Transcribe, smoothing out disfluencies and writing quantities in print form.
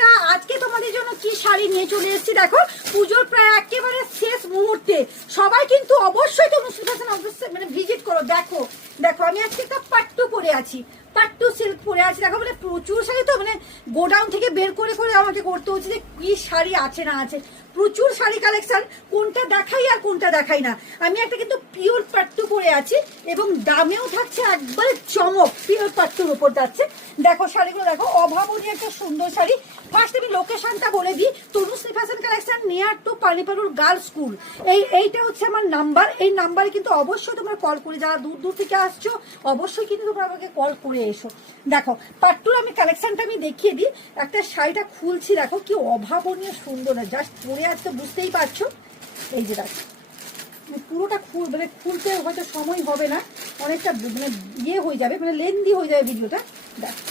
বন্ধুরা, আজকে তোমাদের জন্য কি শাড়ি নিয়ে চলে এসেছি দেখো। পুজোর প্রায় একেবারে শেষ মুহূর্তে সবাই কিন্তু অবশ্যই তনুশ্রী ফ্যাশন অবশ্যই মানে ভিজিট করো। দেখো দেখো আমি আজকে একটা পাট্টু পরে আছি, পাট্টু সিল্ক পরে আছি। দেখো মানে প্রচুর শাড়ি তো মানে গোডাউন থেকে বের করে করে আমাকে করতে হচ্ছে যে কি শাড়ি আছে না আছে, প্রচুর শাড়ি কালেকশন, কোনটা দেখাই আর কোনটা দেখাই না। আমি একটা কিন্তু পিওর পাট্টু পরে আছি এবং দামেও থাকছে একবারে চমক, পিওর পাট্টুর উপর যাচ্ছে। দেখো শাড়িগুলো দেখো, অভাবনীয় একটা সুন্দর শাড়ি। ফার্স্ট আমি লোকেশনটা বলে দিই, Tanushree fashion collection near to পানিপাড়ুর গার্লস স্কুল। এইটা হচ্ছে আমার নাম্বার। এই নাম্বারে কিন্তু অবশ্যই তোমরা কল করে, যারা দূর দূর থেকে আসছো অবশ্যই কিন্তু তোমরা আমাকে কল করে এসো। দেখো পাট্টুর আমি কালেকশনটা আমি দেখিয়ে দিই। একটা শাড়িটা খুলছি, দেখো কি অভাবনীয় সুন্দর, জাস্ট পরে আসতে বুঝতেই পারছো। এই যে দেখো পুরোটা মানে খুলতে হয়তো সময় হবে না, অনেকটা মানে ইয়ে হয়ে যাবে, মানে লেন্দি হয়ে যাবে ভিডিওটা। দেখো